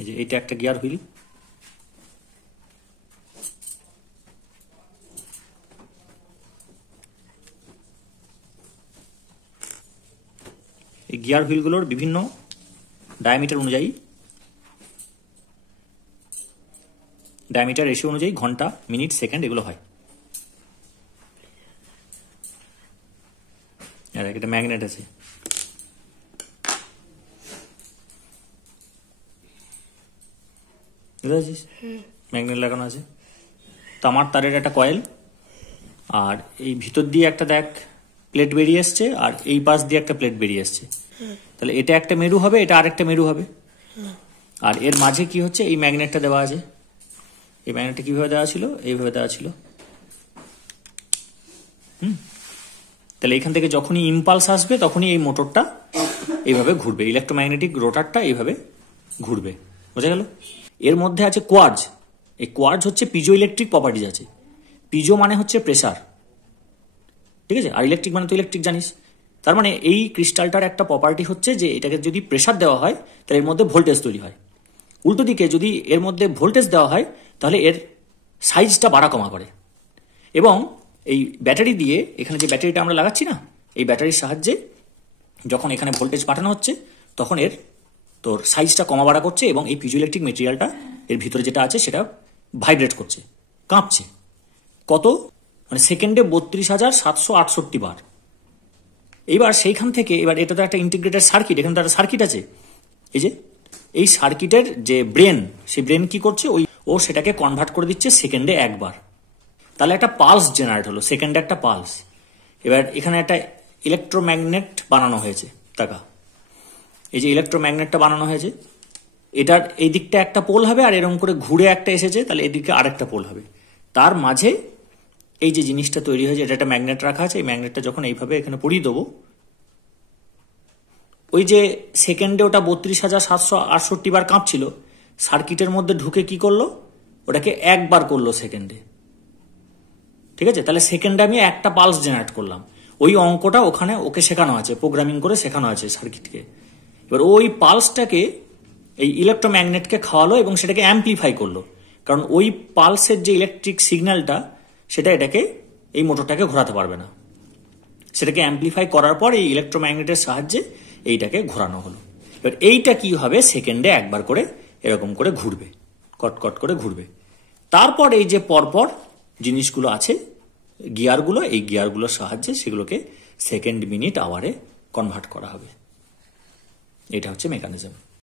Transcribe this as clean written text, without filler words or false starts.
এই যে এটা একটা গিয়ার হুইল, এই গিয়ার হুইলগুলোর বিভিন্ন ডায়ামিটার অনুযায়ী, ডায়ামিটার রেশিও অনুযায়ী ঘন্টা, মিনিট, সেকেন্ড এগুলো হয়। আর একটা ম্যাগনেট আছে, বুঝতে পারছিস? ম্যাগনেট লাগানো আছে, তামার তারের একটা কয়েল, আর এই ভিতর দিয়ে একটা দেখ প্লেট বেরিয়ে আসছে, আর এই পাশ দিয়ে একটা প্লেট বেরিয়ে আসছে। তাহলে এটা একটা মেরু হবে, এটা আরেকটা মেরু হবে। আর এর মাঝে কি হচ্ছে, এই ম্যাগনেটটা দেওয়া আছে। এই ম্যাগনেটটা কিভাবে দেওয়া ছিল, এইভাবে দেওয়া ছিল। তাহলে এখান থেকে যখনই ইম্পালস আসবে তখনই এই মোটরটা এইভাবে ঘুরবে, ইলেকট্রোম্যাগনেটিক রোটারটা এইভাবে ঘুরবে। বোঝা গেল? এর মধ্যে আছে কোয়ার্জ। এই কোয়ার্জ হচ্ছে পিজো ইলেকট্রিক প্রপার্টিজ আছে। পিজো মানে হচ্ছে প্রেসার, ঠিক আছে? আর ইলেকট্রিক মানে তো ইলেকট্রিক জানিস। তার মানে এই ক্রিস্টালটার একটা প্রপার্টি হচ্ছে যে এটাকে যদি প্রেসার দেওয়া হয় তাহলে এর মধ্যে ভোল্টেজ তৈরি হয়। উল্টো দিকে যদি এর মধ্যে ভোল্টেজ দেওয়া হয় তাহলে এর সাইজটা বাড়া কমা করে। এবং এই ব্যাটারি দিয়ে, এখানে যে ব্যাটারিটা আমরা লাগাচ্ছি না, এই ব্যাটারির সাহায্যে যখন এখানে ভোল্টেজ পাঠানো হচ্ছে তখন এর তোর সাইজটা কমা বাড়া করছে, এবং এই পিজোইলেকট্রিক মেটেরিয়ালটা এর ভিতরে যেটা আছে সেটা ভাইব্রেট করছে, কাঁপছে। কত? মানে সেকেন্ডে 32,768 বার। এইবার সেইখান থেকে, এবার এটা তো একটা ইন্টিগ্রেটেড সার্কিট, এখানে তো একটা সার্কিট আছে। এই যে এই সার্কিটের যে ব্রেন, সেই ব্রেন কি করছে, ও সেটাকে কনভার্ট করে দিচ্ছে সেকেন্ডে একবার। তাহলে একটা পালস জেনারেট হলো, সেকেন্ডে একটা পালস। এবার এখানে একটা ইলেকট্রোম্যাগনেট বানানো হয়েছে, টাকা। এই যে ইলেকট্রোম্যাগনেটটা বানানো হয়েছে, এটার এই দিকটা একটা পোল হবে, আর এরকম করে ঘুরে একটা এসেছে, তাহলে এদিকে আরেকটা পোল হবে। তার মাঝে এই যে জিনিসটা তৈরি হয়েছে, এটা একটা ম্যাগনেট রাখা আছে। এই ম্যাগনেটটা যখন এইভাবে এখানে পরিয়ে দেবো, ওই যে সেকেন্ডে ওটা 32,768 বার কাঁপছিল, সার্কিটের মধ্যে ঢুকে কি করলো, ওটাকে একবার করলো সেকেন্ডে। ঠিক আছে? তাহলে সেকেন্ডে আমি একটা পালস জেনারেট করলাম। ওই অঙ্কটা ওখানে ওকে শেখানো আছে, প্রোগ্রামিং করে শেখানো আছে সার্কিটকে। এবার ওই পালসটাকে এই ইলেকট্রোম্যাগনেটকে খাওয়ালো এবং সেটাকে অ্যাম্পলিফাই করলো। কারণ ওই পালসের যে ইলেকট্রিক সিগন্যালটা, সেটা এটাকে, এই মোটরটাকে ঘোরাতে পারবে না। সেটাকে অ্যাম্পলিফাই করার পর এই ইলেকট্রোম্যাগনেটের সাহায্যে এইটাকে ঘোরানো হলো। এবার এইটা কি হবে, সেকেন্ডে একবার করে এরকম করে ঘুরবে, কটকট করে ঘুরবে। তারপর এই যে পরপর জিনিসগুলো আছে, গিয়ারগুলো, এই গিয়ারগুলোর সাহায্যে সেগুলোকে সেকেন্ড, মিনিট, আওয়ারে কনভার্ট করা হবে। এটা হচ্ছে মেকানিজম।